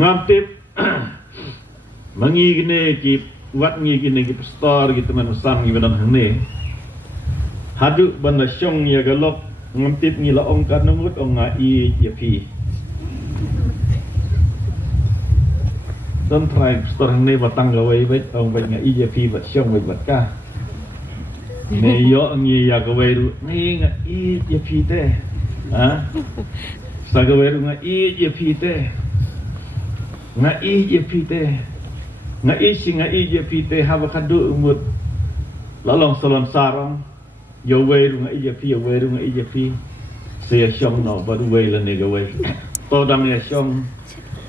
Ngaptip mangi gini ki wat ngi gini ki pastor gitu man usam ngi badan hane hadu banda syong ya galok ngaptip ngi la ong kan ngut ong ngai ya pi don try pastor hane batang gawe bet ong bet ngai ya pi bat syong bet bat ka ne yo ngi ya gawe ru ni ngai ya pi te ha sa gawe ru ngai ya pi te ngai je pite ngai je pite haba kadu umut lalong salon sarong yo weru ngai je pi weru ngai je pi sia syong no baru we la ne gawe to dang ya syong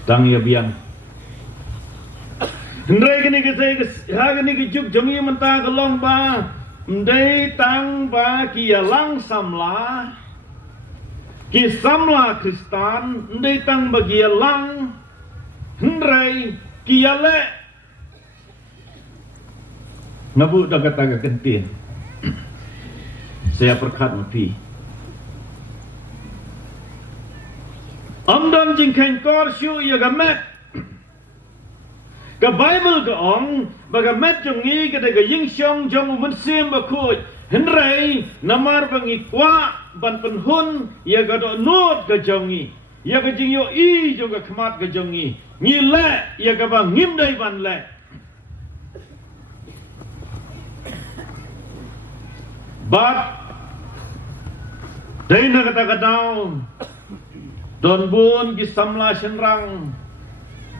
dang ya biang ndai gini ke sai ha gini ke juk jongi menta galong ba ndai tang ba ki ya lang samla ki samla kristan ndai tang ba ki ya lang Hendrai kiale ngabu daga-daga kentin saya perkat mati amdam jingkain korsyu ya gamet ka bible ka ong bagamet jongi ka daga yingsyong jong umensim bakut hendrai namar bangi kwa ban penhun ya ga do not ka jongi ya ka jing yo I jong ka khamat ka jongi ngi le ya ka ba ngim dai ban le but dai na kata kadau don bun ki samla senrang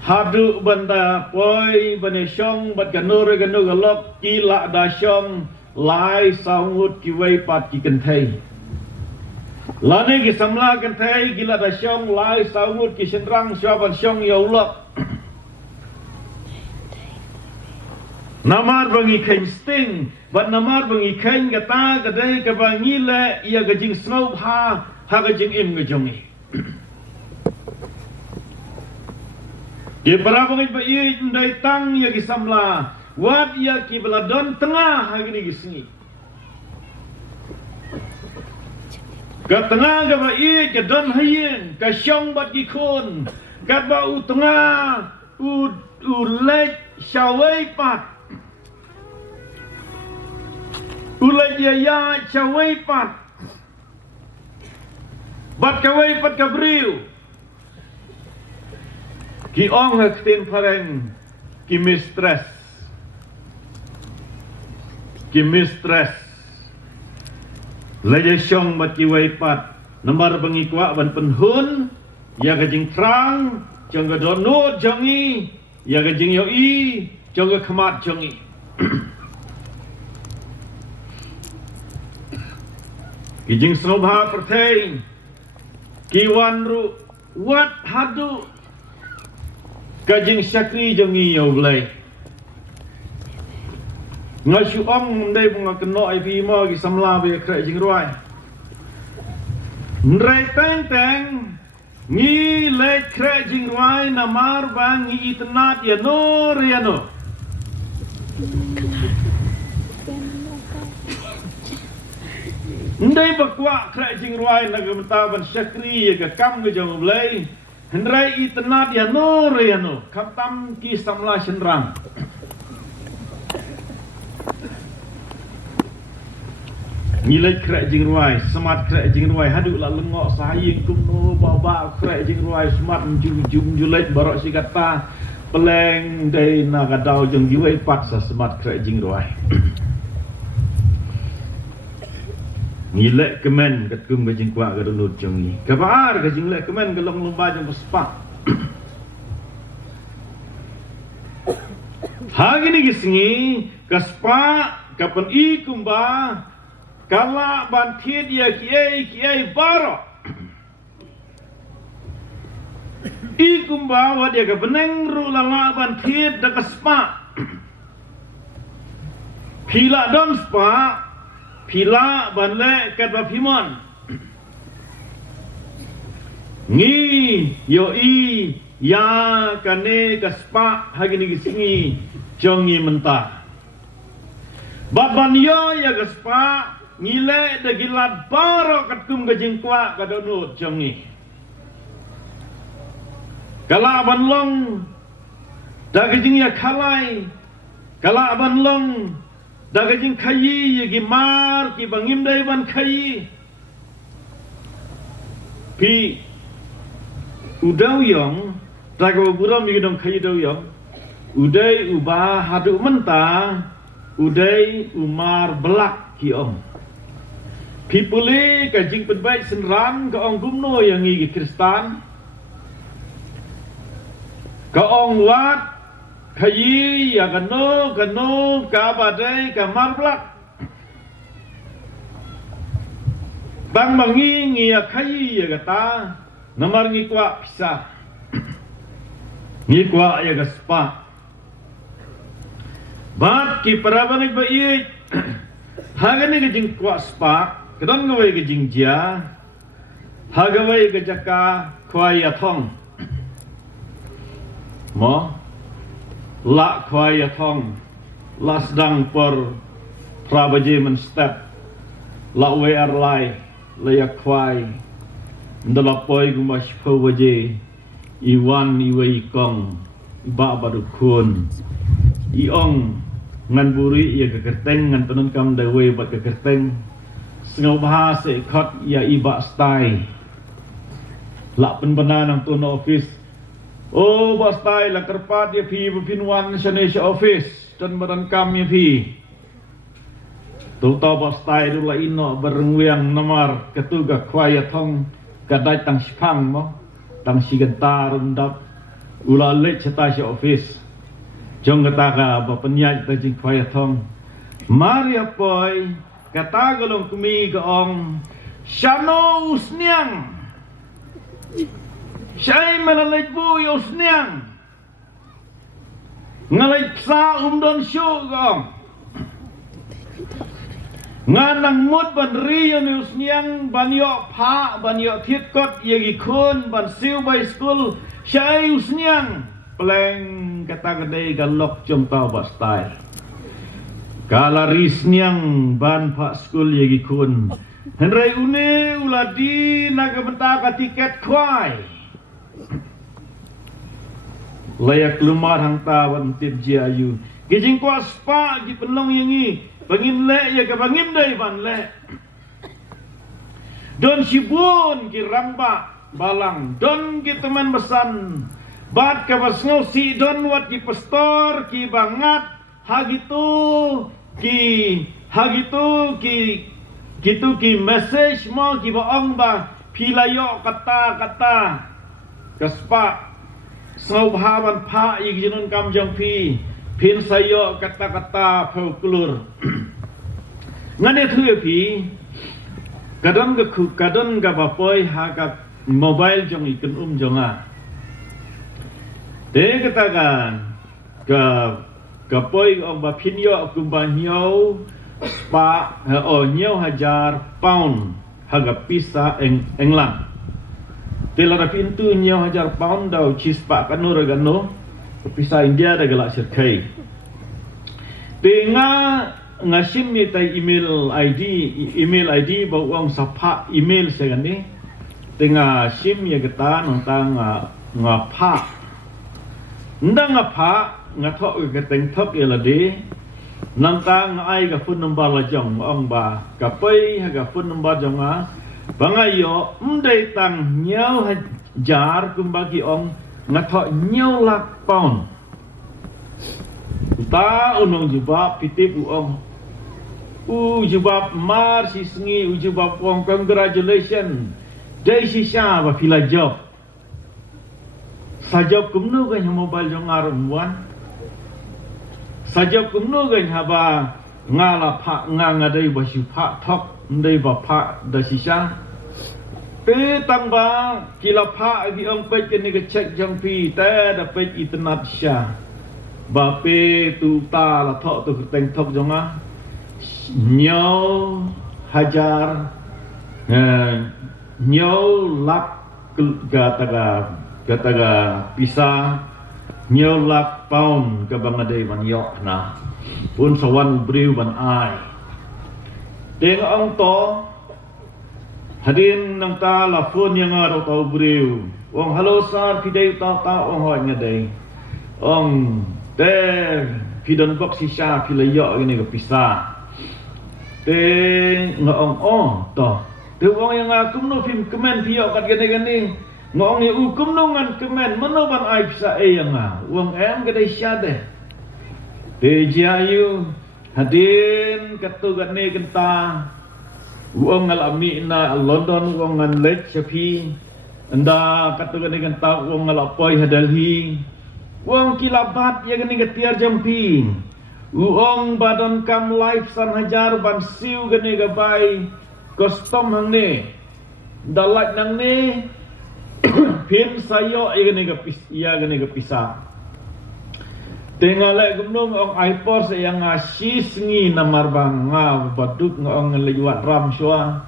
hadu banda poi bane syong bat ganur ganu galok ki la da syong lai saungut ki wei pat ki kenthai lane ki samla kenthai gila da syong lai saungut ki senrang syaban syong ya Allah namar bangi kain sting bat namar bangi kain kata kadai ka bangi le ia ka jing snow ha ka jing im ka jongi ki para bangi ba i ndai tang ya ki samla wat ya ki beladon tengah ha gini ki singi ka tengah ka ba i ka don hayin ka syong bat ki khun ka ba u tengah u lek syawai pat ulai dia ya cawai pat bat kawai pat kabriu ki ong haktin pareng ki mistress laje syong bat ki wai pat nambar bangi kwa ban penhun ya gajing trang jong ga donut jongi ya gajing yo I jong ga khamat jongi kijing snobha perteng kiwan ru wat hadu kajing syakri jongi yo blai ngasu ong ndai bunga keno ai pi mo ki samla be kra jing ruai ndrai teng teng ngi le kra jing ruai namar bang ngi itnat ya no ndai bakwa kra jing ruai na ga mata ban syakri ya ga kam ga jong blai hendrai itnat ya no khatam ki samla senrang ngilai kra jing ruai semat kra jing ruai hadu la lengok saying kumno baba kra jing ruai semat jum julait barok sikata peleng dai na ga dau jong juai paksa semat kra jing ruai ngilek kemen kat kum ga jing kwa ga donut jong ni kabar ga jing lek kemen ga long lomba jong pespak ha gini gisingi kaspa kapan I kumba kala bantit ya kiai baro I kumba wa dia ga beneng ru lala bantit da kaspa pila don spa pila banle kat ba pimon ngi yo I ya kane kaspa hagini gisingi jongi mentah baban yo ya gaspa ngile de gilat baro katum gajing kwa kadonut jongi Kala ban long dagajing ya khalai kala ban long dagajing khayi ye gi mar ki bangim dai ban khayi pi udau yong dago buram mi dong khayi dau yong udai ubah hadu menta udai umar belak ki om pi puli ka jing penbaik senran ka ong gumno yang ngi Kristan ka ong wat khayi ya kano ka badai ka mar belak bang mangi ngi ya khayi ya kata namar ngi kwa pisah ngi kwa ya gaspa bat ki parabanik ba i hagani ke jing kwa spa kedon ngawai ke jing jia hagawai ke jaka kwa ya thong mo la kwa ya thong la sedang per prabaje men step la we ar lai la ya kwai ndala poi gumas pho waje iwan iwai kong ba badu kun iong ngan buri ya kekerteng ngan penun kam dawe bat kekerteng sengau bahasa khot ya iba stai la penbana nang tun office oh ba stai la kerpat ya phi pinwan Indonesia office dan badan kam ya phi tu to ba stai du la ino berengwiang nomor ketuga kwaya thong kadai tang spang mo tang sigenta rundap ula le chata office jong kata ka ba penyaj ta jing kwaya thong maria poi kata golong kumi ga ong shano usniang syai melalai bu yo usniang ngalai sa don syu ga ong nganang mut ban ri yo usniang ban yo pha ban yo thiet kot ye gi khun ban siu bai school syai usniang pleng kata kedai galok jom tau ba style kala risniang ban pak skul ye kun henrai une uladi naga benta ka tiket khwai layak lumar hang ta ban tip ji ayu gijing kwa spa gi penlong yangi bangin le ya ka bangim dai ban le don sibun ki ramba balang don ki teman besan bat ka basngau si don wat ki pastor ki bangat hagitu ki message mo ki baong ba pilayo kata kaspa sau bhawan pha ik jinun kam jong phi phin sayo kata folklore ngane thu phi kadon ga bapoi ha ka mobile jong ikun jonga te katakan ka poi ong ba pinyo kumba nyo spa o nyo hajar pound haga pisa englang te la pintu nyo hajar pound dau chi spa kanur gano pisa India da galak sirkai te ngasim ni tai email ID ba wang sapa email segani te ngasim ye gata nang ngapa ndang apa ngathok ke teng thok elade nang ta ngai ga phone number la jong ong ba ka pai ha ga phone number jong a bangayo mdai tang nyau jar kumbagi ong ngathok nyau lak pound ta unong jibab pitip ong jibab mar si sengi jibab ong congratulations dai si sha ba pila job sajab kumnu gan mobile jong arumwan sajab kumnu gan haba ngala pha ngadai ba si pha thok ndai ba pha da sisa te tang ba kila pha gi ong pe ke ni ke check jong pi te da pe internet sha ba pe tu ta la thok tu teng thok jong a nyau hajar nyau lak kataga pisa nyau lak pound ke bangadai ban yok na pun sawan briu ban ai teng ong to hadin nang ta la phone yang aro tau briu Ong halo sar pidai ta ong hoi ngadai. Ong te pidon bok sisa pilayo ini ke pisah. Te ngong to. Te wong yang akum no film kemen piyo kat gani-gani. Ngong ni ukum no ngan kemen menoban ai pisah yang wong em kedai syadeh. Te jayu hadin katu gani kenta. Wong ngalami na London wong ngan lech sapi. Anda katu gani kenta wong ngalapoi hadalhi. Wong kilabat ya gani getiar jampi. Uong badan kam life san hajar ban siu gani gabai kostom hang ne dalat nang ne pin sayo ya gani gapisa tinggal gumnong ong aipor sayang asis ngi namar bang baduk ngong ngeliwat ram shwa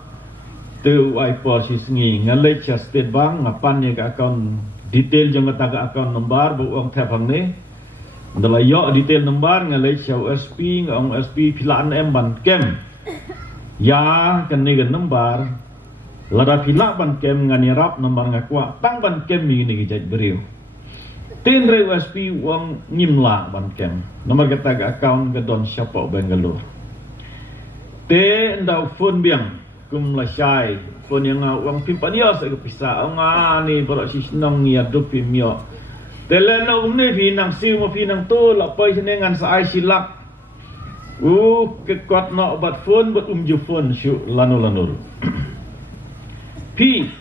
tu aipor sis ngi ngalej state bank ngapan ya ka account detail jang kata account number bu ong tap hang ne Dalam yok detail nombor ngalai siau SP ngong SP pilaan em ban kem. Ya kene gan nombor lada pilak ban kem ngani rap nombor ngakwa tang ban kem ni gejat beriu. Tin re SP wong nyimla ban kem. Nomor kata ke account ke don siapa Bangalore. Te ndau phone biang kum la syai phone yang wong pimpania sa kepisa ni borok sisnong ya dupi mio. Tela na umne pinang siu mo pinang to lapay sinengan sa ay silak. Kekot na obat phone bat umju phone syu lanu. Pi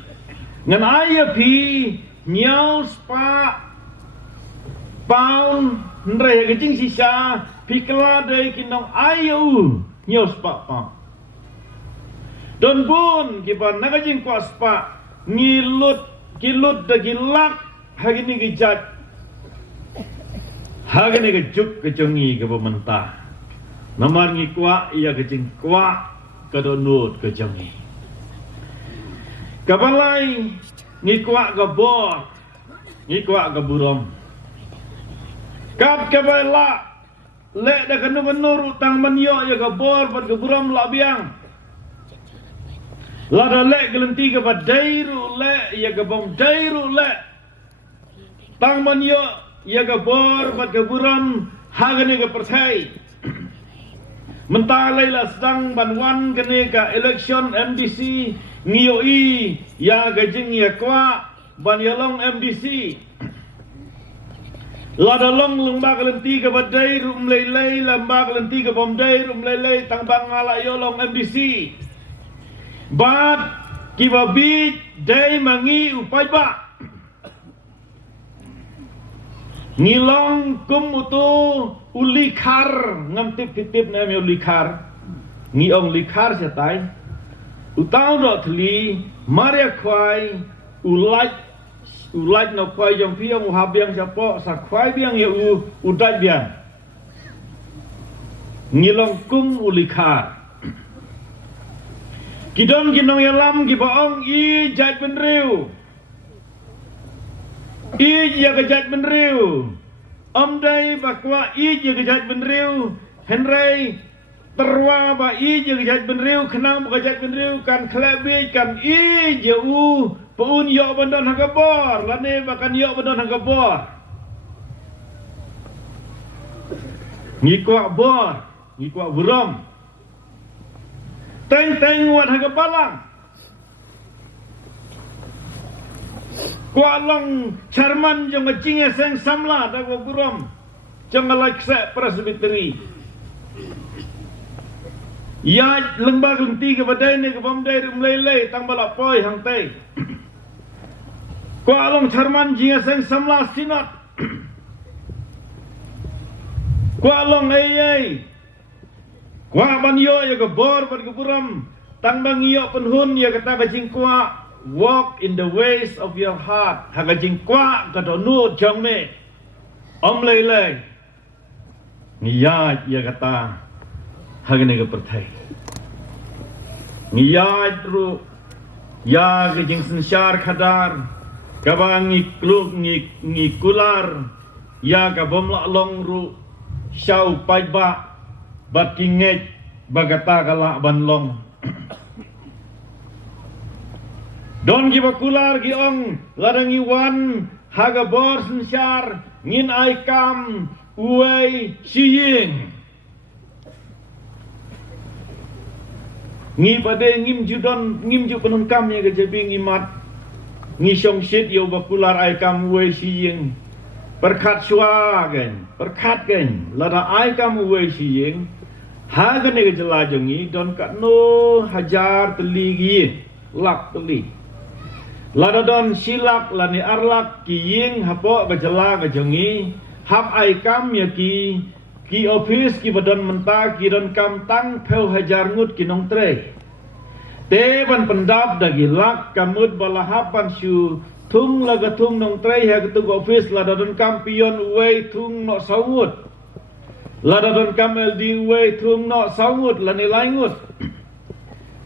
ngan aya pi nyau spa pound ndre gejing sisa pi kala dai kinong ayu nyau spa pound. Don bun kiban nagajing kwa spa kilut da gilak hagini gejat hagini gejuk kejongi ke pementah nomor ngikwa ia kecing kwa kedonut kejongi kabalai ngikwa ke bor ngikwa ke burom kat kabala lek da kanu benur utang menyo ya ke bor pat ke burom la biang lada lek gelenti ke badairu lek ya ke bom dairu lek tang menyo ya ke bor pat ke buram hagane ke pertai mentalai la sedang banwan kene ka election MDC ngiyoi ya gajing ya kwa ban yalong MDC lada long lembag lenti ke badai rum lelei lembag lenti ke bomdai rum lelei tang bang ngala yolong MDC bat kibabi dai mangi upai ba ngilong kum utu ulikar ngam tip na me ulikar ngiong likar setai utang do thli maria khwai ulaj no khwai jong piang uhabiang sapo sa khwai biang ya udaj biang ngilong kum ulikar kidon ginong yalam gibaong I jaj benriu I ya gejat benriu omdai bakwa I ya gejat benriu henry terwa ba I ya gejat benriu kenang gejat benriu kan klebi kan I ya paun yo bandon hagabor lane bakan yo bandon hagabor ngikwa bor ngikwa burom teng wat hagabalang kualang charman jong ngecing seng samla da burom jong ngalaksa presbytery ya lembag lenti ke badai ne ke bomdai rumlele tang balak poi hang tai kualang charman jing seng samla sinat kualang ai kwa ban yo ya ke bor ban ke buram tang bang yo penhun ya kata kajing kwa walk in the ways of your heart hagajing kwa kadonu jongme omlele ngiyat ya kata hagane ke pertai ngiyat ru ya gajing sensyar khadar kabangi kluk ngi kular ya kabom la long ru syau paiba bat kinget bagata kala banlong Don gi bakular gi ong ladang iwan haga bor sensyar ngin ai kam uai siying ngi bade ngim judon ngim ju penun kam ye ge jebing imat ngi syong shit yo bakular ai kam uai siying berkat syua gen berkat gen lada ai kam uai siying haga ne ge jelajongi don kat no hajar teli gi lak teli lada don silak lani arlak ki ying hapo ga jela ga jongi hap ai kam ya ki office ki badon menta ki don kam tang pheu hajar ngut ki nong tre te ban pendap dagi lak kamut balahapan shu thung laga thung nong tre ha tu office lada don kam pion uai thung no saungut lada don kam ld uai thung no saungut lani laingut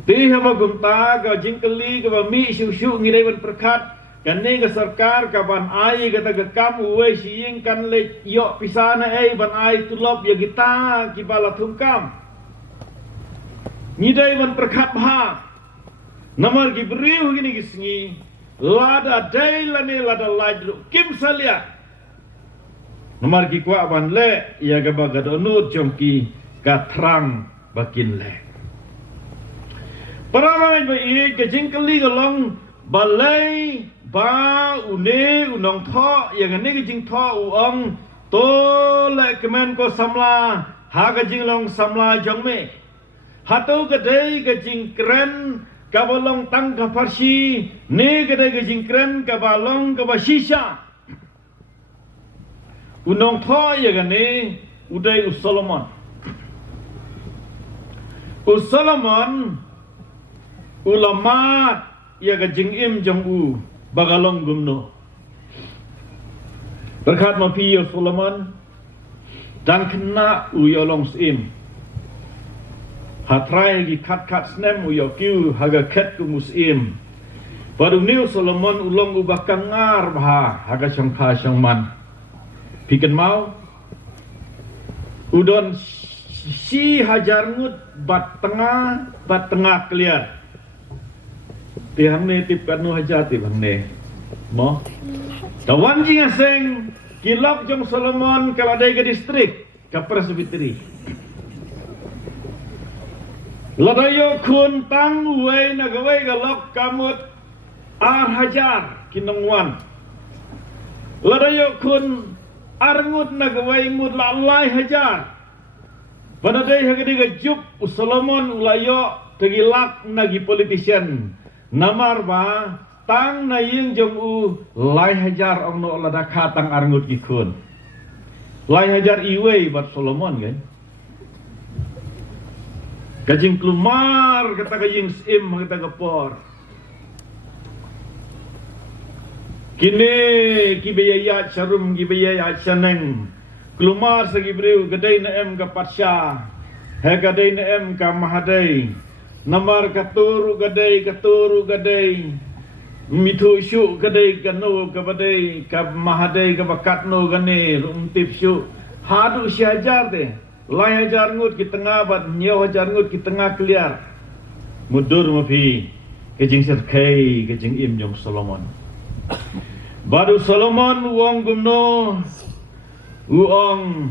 Ti hama gumta ka jingkeli ka ba mi syu ngirai ban perkat kan ni ka sarkar ka ban ai ka ta kam uwe siying kan le yo pisana ban ai tulop ya kita ki bala thungkam ngidai ban perkat bha namar ki briu gini gisngi lada dai lani lada lajdru kim salia namar ki kwa ban le ya ga ba gadonut jomki ka thrang bakin le Paramai ba i ke jingkeli galong balai ba une unong tho yang ne ke jing tho uong to le kemen ko samla ha ke jing long samla jong me hatu ke dei ke jing kren ka bolong tang ka farsi ne ke dei ke jing kren ka balong ka ba shisha unong tho yang ne udai Solomon ulama ya ga jingim jong bagalong gumno berkat ma pi Solomon dan kena yolong sim hatrai gi kat snem yo kiu haga ket ku musim padu niu Solomon ulong ubakang ngar bah haga sangkha sangman piken mau udon si hajar ngut bat tengah clear tihang ne tip kanu hajati bang ne mo tawan jing aseng kilok jong Solomon kaladai ke distrik ke presbiteri ladayo kun tang uai nagawai galok kamut ar hajar kinongwan ladayo kun arngut nagawai ngut lalai hajar panadai hagadi gajuk Solomon ulayo tegilak nagi politician namar ba tang na ying jong lai hajar ong no lada khatang arngut gikun lai hajar iwe bat Solomon kan kajing klumar kata kajing sim kata kapor kini kibiyayat syarum kibiyayat saneng klumar sagi breu gadai na em ka patsya he gadai na em ka mahadai namar katuru gadai mithu syu gadai kanu kabadai ka mahadai ka bakatno gane rumtip syu hadu syajar de lai hajar ngut ki tengah bat nyo hajar ngut ki tengah clear mudur mafi kejing serkai kejing im jong Solomon badu Solomon uang gumno uang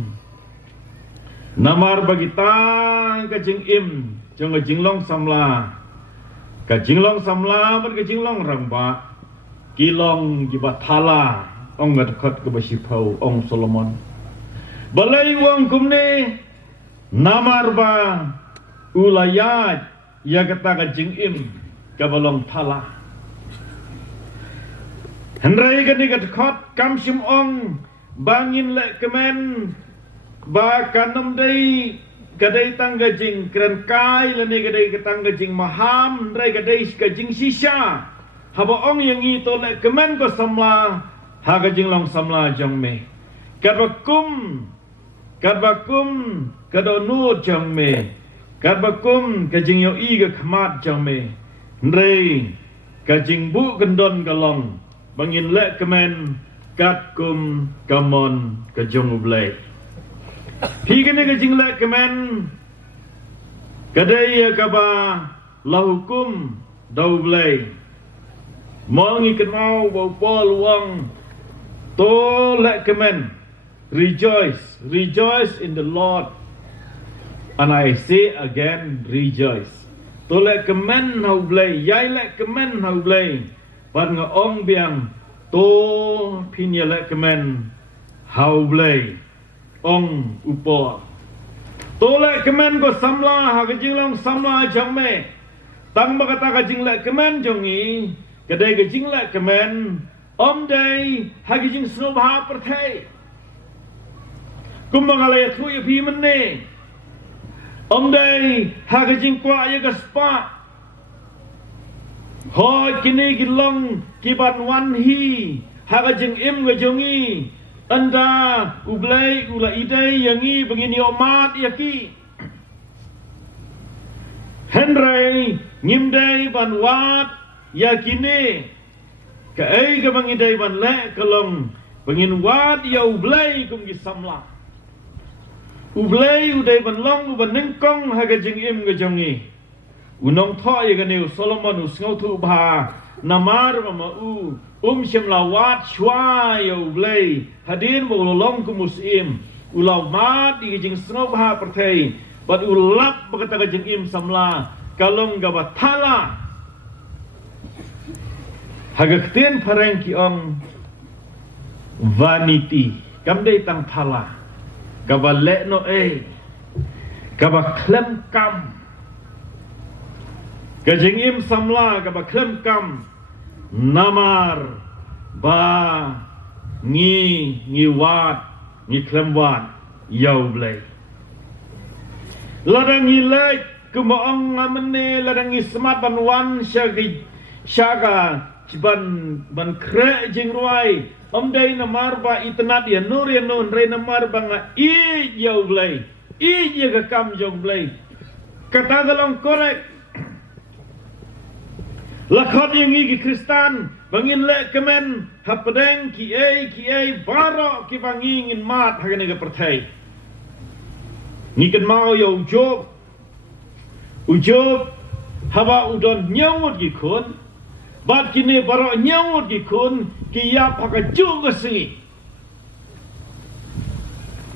namar bagitang kejing im jong jinglong samla ka jinglong samla ban ka jinglong rangba kilong gibathala ong ngadkhat ke basipau ong Solomon balai wang kumne namar ba ulayat ya kata ka jingim ka balong thala hendrai ka ni gadkhat kamsim ong bangin le kemen ba kanam dei gadai tang gajing keren kai lani gadai katang gajing maham rai gadai gajing sisa haba ong yang ito le kemen ko samla ha gajing long samla jong me kadbakum kadonu jong me kadbakum gajing yo i ga khmat jong me rai gajing bu gendon galong bangin le kemen katkum kamon kajong ublai Higane ke jingla kemen kadai kaba lahukum daublai Mengikat mau bapa luang tolak kemen. Rejoice in the Lord. And I say again, rejoice. Tolak kemen hau blay, yai lek kemen hau blay. Ban nga ong biang to pinya lek kemen hau blay. Ong upo. Tolak kemen ko samla ha kajing long samla jang me. Tang makata kajing lek kemen jongi. Kadai kajing lek kemen om day ha kajing snob ha pertai. Kumbang alay tu ya pi menne. Om day ha kajing kwa ya gaspa. Hoi kini gilong kiban wan hi ha kajing im gajongi. Anda ublay ula idai yangi begini omat yaki. Henry ngimdai ban wat yakine kai ka bangidai ban le kalong bangin wat ya ublay kum gisamla. Ublay udai ban long ban nengkong haga jing im gajongi. Unong tho ya ganeu Solomon usngau thu ba namar mama shimla wat shwa ya ublay hadin bo long kumusim ulamat di jing snau ba pertai bat ulap bakata ka jing im samla kalong gabatala haga ktien pareng ki ong vanity kamdei tang thala kabale no kaba klem kam kajing im samla kaba klem kam namar ba ngi wat ngi klem wat yau blay ladang ngi lek kumaong amene ladang ngi semat ban wan syaga ban kre jing ruai om day namar ba itnat ya nur ya nun re namar banga i yau blay i ye kam jong blay kata galong korek lakot yang igi Kristan bangin le kemen hapadeng ki ai baro ki bangingin mat hagane ga pertai ngiken mau yo ujob haba udon nyawut gi kun bat kini baro nyawut gi kun ki yap haga juga singi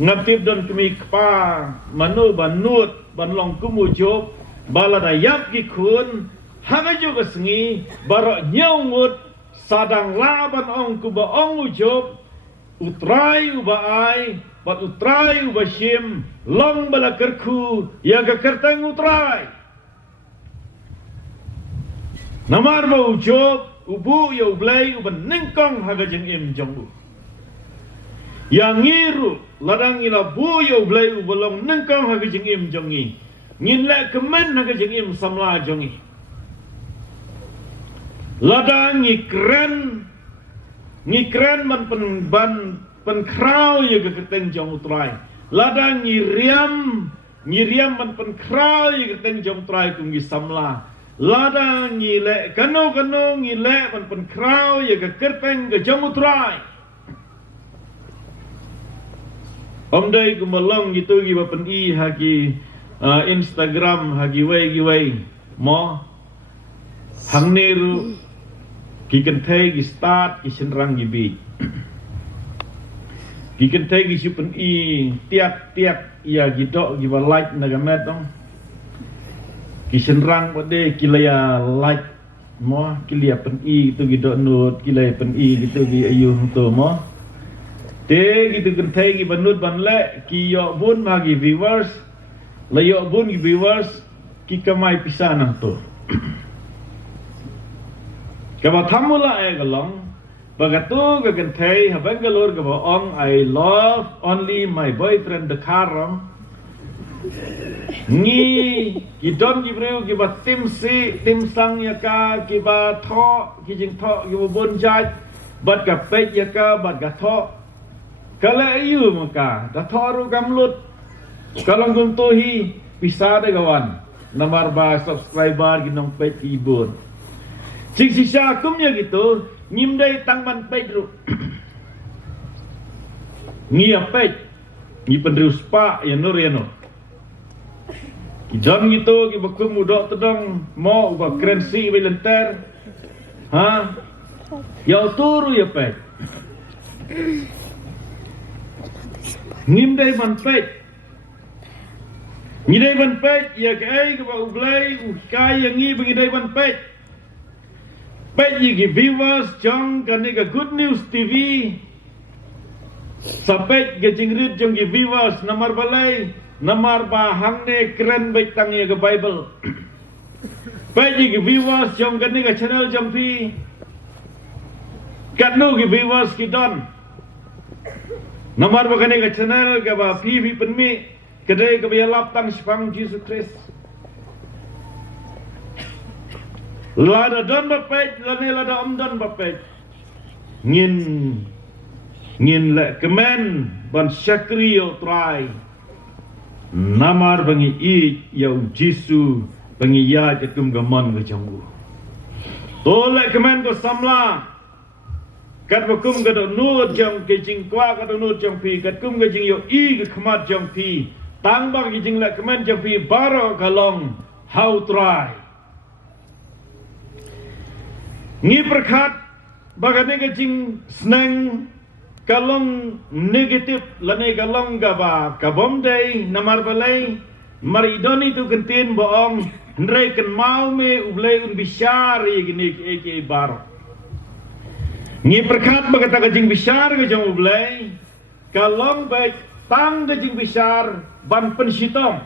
ngaptip don kemi kpa manu banut banlong kumu job balada yap gi kun haga juga sengi barok nyawut sadang laban ong kuba ong ujob utrai uba ai bat utrai uba shim long bala kerku yaga kertang utrai namar ba ujob ubu ya ublay uba ningkong haga jeng im jong yang ngiru ladang ila bu ya ublay uba long ningkong haga jeng im jongi ngin le kemen haga jeng im samla jongi ladang ngikren man pen krau ya ke keteng jong utrai ladang ngiriam man pen krau ya ke keteng jong utrai kum gi samla ladang ngile kano ngile man pen krau ya ke keteng ke jong utrai om dai kumalong gitu gi bapen i hagi Instagram hagi wei mo hang neru kiken thai gi start gi senrang gi bi kiken thai gi supen i tiap ya gi dok gi ba like na gamet dong gi senrang bode kilaya like mo kilia pen i tu gi dok nut kilaya pen i gitu gi ayu to mo te gitu ken thai gi banut ban le ki yo bun ma gi viewers la yo bun gi viewers ki kamai pisanang to kaba thamula galong bagatu gaganthei habangalore kaba ong I love only my boyfriend the karam ni kidon gibreu kiba tim sang yaka kiba tho kijing tho kiba bonjaj bat ka pej yaka bat ka tho kala ayu maka da tho ru gamlut kalong guntohi pisade gawan namar ba subscriber ginong pej ibon Cik sisa kumnya gitu, nyimdai tangman pedru. Ngia pej, ngi pendrius pa ya nur ya no. Kijam gitu, ki bakum udok tedong, mo ubah krensi wilenter. Ha? ya turu ya pek ngim dai ban pek ngi dai ban pek ya kai ka ba ublai kai yang ngi bagi dai ban pek pek yi viewers jong kan ni ka Good News TV sampai ke jingrit jong gi viewers namar balai namar ba hangne keren baik tang ya ke Bible pek yi viewers jong kan ni ka channel jong pi kat no gi viewers ki don namar ba kan ni ka channel ka ba pi penmi kedai ke bialap tang spang Jesus Christ lada don ba pek lada don ba pek ngin le kemen ban syakriyo try namar bangi i yau jisu bangi ya ketum gaman ke jambu to le kemen ko samla kat bakum ke do nur jam ke jing kwa ke do nur jam pi kat kum ke jing yo i ke khamat jam pi tang ba ke jing le kemen jam pi baro kalong how try ngi perkhat bagane ke jing snang kalong negatif lane kalong gaba kabom day namar balai maridoni tu kentin boong ndrei ken mau me ublei un bishar gini ke bar ngi perkat bagata kajing bishar ke jong ublei kalong baik tang kajing bishar ban pensitong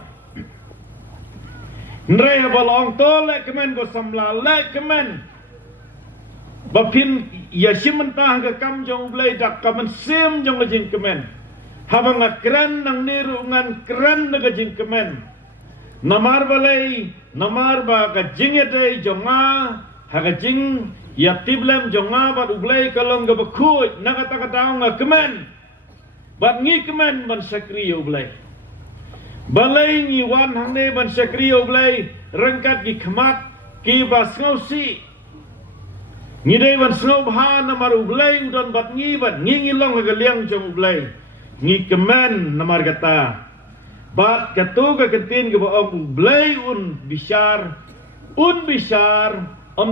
ndrei balong to le kemen go samla le kemen bapin ya simantah ke kam jong blai dak kaman sim jong jing kemen habang keren nang niru ngan keren na jing kemen namar balai namar ba ka jing ete jonga ha ka jing ya tiblem jonga ba ublai kalong ga bakut na kata kata nga kemen bat ngi kemen ban sakri ublai balai ngi wan hang ne ban sakri ublai rengkat gi khmat ki bas ngausi ngi dai ban snow ha namar ublai udon bat ngi bat ngi long ga liang jong ublai ngi kemen namar kata bat katu ka kentin ga ba ublai un bishar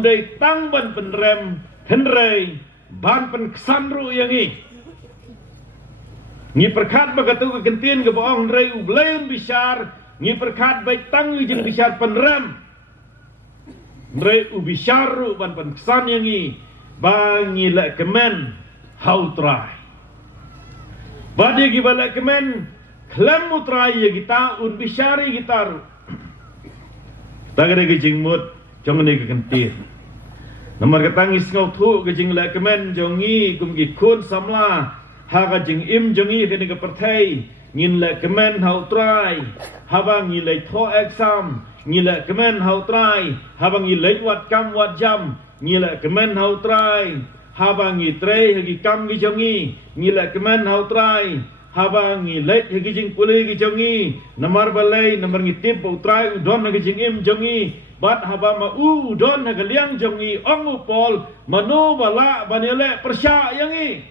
dai tang ban penrem henrei ban pen ksandru yang ngi perkat ba katu ka kentin ga ba henrei ublai un bishar ngi perkat baik tang jing bishar penrem Ndrei ubisharu ban kesan yang ini bangi lek kemen how try badi gi balek kemen klem utrai ya kita un bishari gitar tagare gi jingmut jong ne gi kentir namar katangis ngau thu gi jing lek kemen jongi kum gi kun samla ha ga jing im jongi ke ne perthai ngin lek kemen how try habang ngi lek tho exam ngila kemen how try habang ngi lek wat kam wat jam ngila kemen how try habang ngi tre hagi kam gi jongi ngila kemen how try habang ngi lek hagi jing puli gi jongi namar balai namar ngi tip how try udon hagi jing im jongi bat haba ma udon hagi liang jongi ong upol manu bala banele persya yangi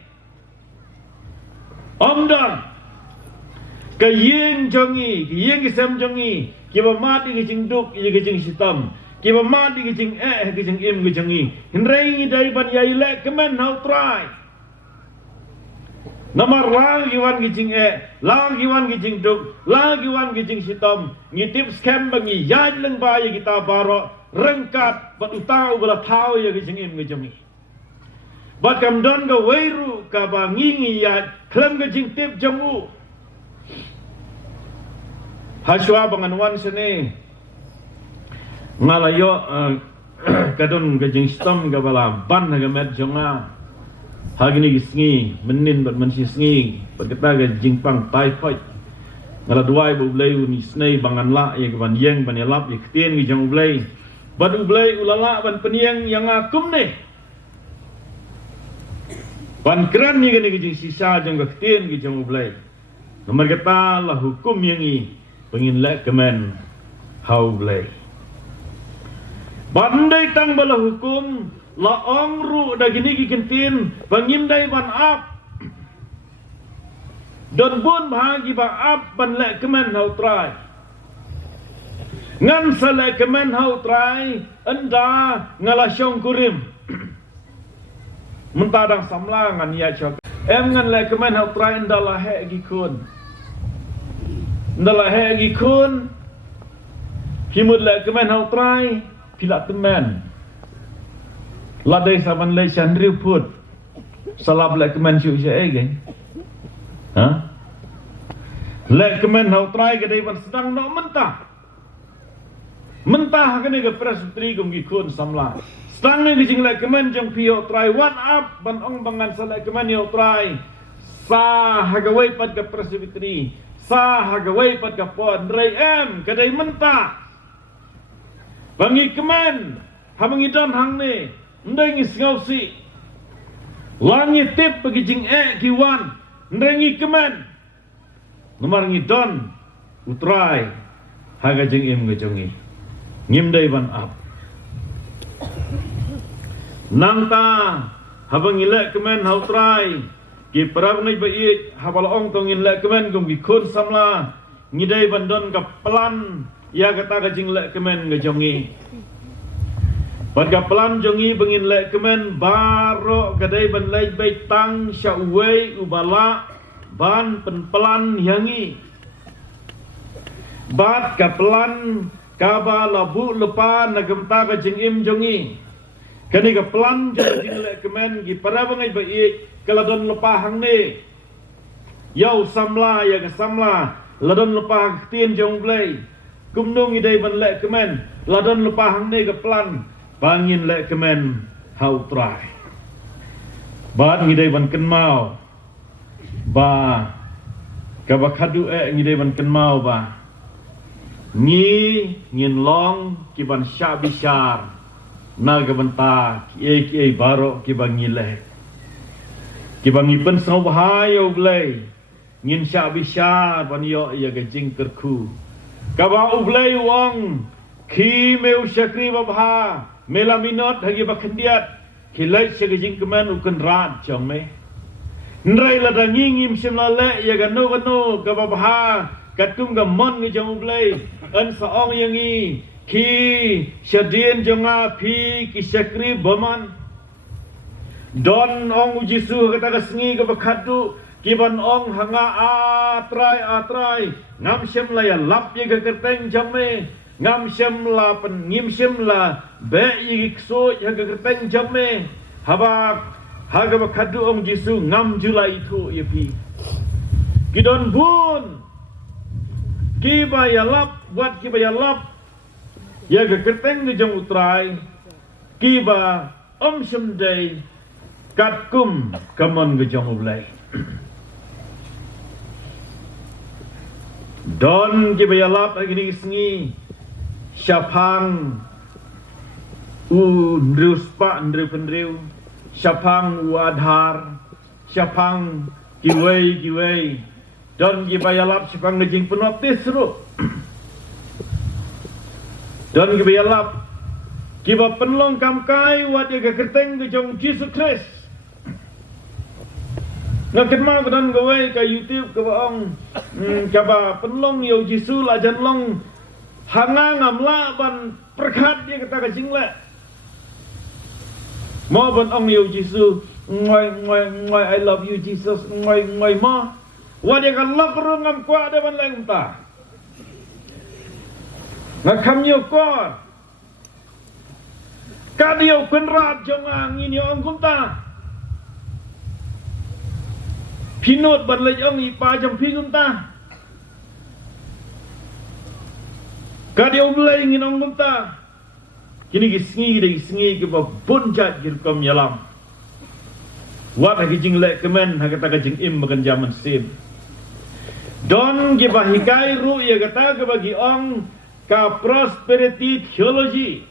omdon kayeng jongi kayeng kisam jongi kiba mati ke jing duk ye ke jing sitam kiba mati ke jing ke jing im ke jingi hendrei dari ban yai le kemen how try namar lang giwan ke jing lang giwan ke jing duk lang giwan ke jing sitam ngitip scam bangi yai leng ba ye kita baro rengkat bat utau bala thau ye ke jing im ke jingi bat kam don ga weiru ka ba ngi ya klem ke jing tip jamu Haswa banganwan sini ngalayo kadon gajing stom gabala ban gamet jonga hagini gisngi menin bat mensisngi berkata gajing pang typhoid ngala duai bu blai ni snei bangan la ye ban yeng ban yalap ye ktien gi jong blai bat blai ulala ban peniang yang akum ne ban kran ni gani gajing sisa jong ktien gi jong blai nomor kata lah hukum yang i pengin lek kemen how blai bandai tang bala hukum la ongru da gini gi kentin pengim dai ban ap don bun bahagi ba ap ban lek kemen how try ngan sale kemen how try anda ngala syong kurim mentadang samlangan ya chok em ngan le kemen hau trai ndalah he gi kun ndalah he gi kun himud le kemen hau trai pila temen ladai saban le chandri put salab le kemen syu je ge ha le kemen hau trai ge dei ban sedang no mentah kene ke presbyteri gum gi kun samla stang ni jing le kemen jong pio try one up ban ong bangan sa le kemen yo try sa hagawai pat ke presbyteri sa hagawai pat ke pon rei em kadai mentah bangi kemen hamangi don hang ni ndai ngi sngau si langi tip bagi jing ki wan ndai ngi kemen nomor ngi don utrai haga jing im ngejongi ngim dai ban up nang ta habang ilek kemen hau trai ki parab ngai bai habal ong tong ilek kemen gum gi khun samla ngidai ban don ka plan ya kata ka jing lek kemen ngejongi pada pelan jongi bengin lek kemen baro kadai ban lek bai tang syawei ubala ban penpelan yangi bat ka pelan kaba labu lepa nagemta ka jingim jongi kani ka pelan jing lek kemen gi para bangai bai kaladon lepa hang ni yau samla ya ka samla ladon lepa tien jong blai kumnung idai ban lek kemen ladon lepa hang ni ka pelan bangin lek kemen hau trai bat ngidai ban kenmau ba kabakadu ngidai ban kenmau ba ngin long kiban syabishar naga benta ki baro kibang ngile kibang ipen sau bahayo blai ngin syabishar ban yo ya gajing kerku kaba ublai wong ki meu syakri babha melaminot hagi bakendiat kilai segajing kemen ukun rat chong me nrai la da ngim simla le ya gano ka babha katung ga mon ngi jong blai an saong yangi ki syadien jonga phi ki syakri boman don ong jisu kata ka sngi ka bakhatu ki ban ong hanga atrai ngam sem la ya lap ye ga kerteng jamme ngam sem la pen ngim sem la be yi kso ya ga kerteng jamme haba haga bakhatu ong jisu ngam julai thu ye phi kidon bun kibayalap buat kibayalap ya ga kerteng ni jong utrai kiba om semdai katkum kamon ge jong ulai don kibayalap agini sngi syapang ndruspa ndrupendriu syapang wadhar syapang kiwei don gibayalap syapang ngejing penoptis ru don gibayalap kiba penlong kamkai wat ya kerteng ke jong Jesus Christ ngaket mau dan gawe ka YouTube ke baong kaba penlong yo Jesus lajan long hanga ngamla ban perkhat dia kata ka jingla mo ban ong yo Jesus ngoi I love you Jesus ngoi mo wadia kan lok rungam kwa ada ban lang ta ngakam yo ko kadio kun rat jong angin yo ong kunta pinot ban le ong ipa jong pingum ta kadio blai ngin ong kunta kini gisngi ke ba bunjat gir kom yalam wat hagi jing le kemen hagata ka jing im makan zaman sim don gi bahikai ru ya kata ke bagi ong ka prosperity theology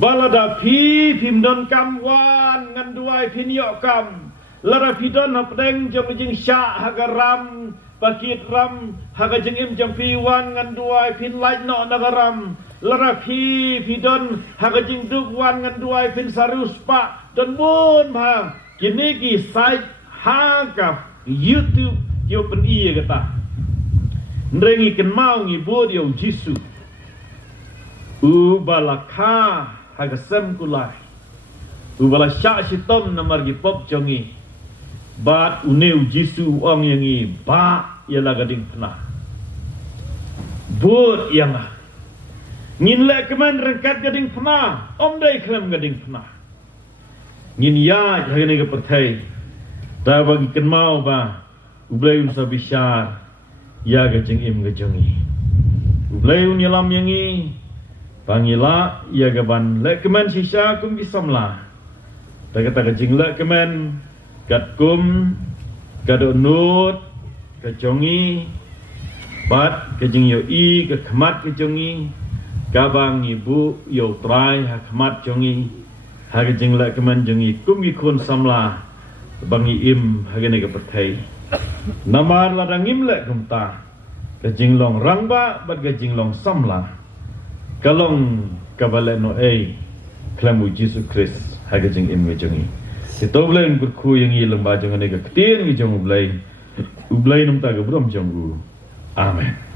balada phi phim don kam wan ngan duai phin yo kam lara phi don hapdeng jong jing sha hagaram pakit ram haga jing im jong phi wan ngan duai phin lait no nagaram lara phi don haga jing duk wan ngan duai phin sarus pa don bun ma kini ki site haga YouTube yo pen iya kata nrengi ken mau ngi bod yo jisu u balakha haga sem kulai ubala syak sitom namar gi pop jongi bat uneu jisu ong yangi ba yala gading pernah bud yang ngin le keman rengkat gading pernah om dai klem gading pernah ngin ya jagane ke pertai ta bagi kenmau ba ublay sa bisyar ya gajeng im gajongi ublay nyalam yangi pangila ya gaban le keman sisa kum bisamla ta kata gajeng le keman kat kum kadonut kajongi bat gajeng yo i ke khamat kajongi kabang ibu yo trai ha khamat jongi ha gajeng le keman jongi kum gi khun samla bangi im hagene ke pertai namar ladang im le kumta gajing long rangba bat gajing long samla kalong kabale no klamu Jesus Christ hagajing im gajongi sitoblen kurku yang i lembah jongane ke ketin gi jong ublay namta ga brom jongu amen.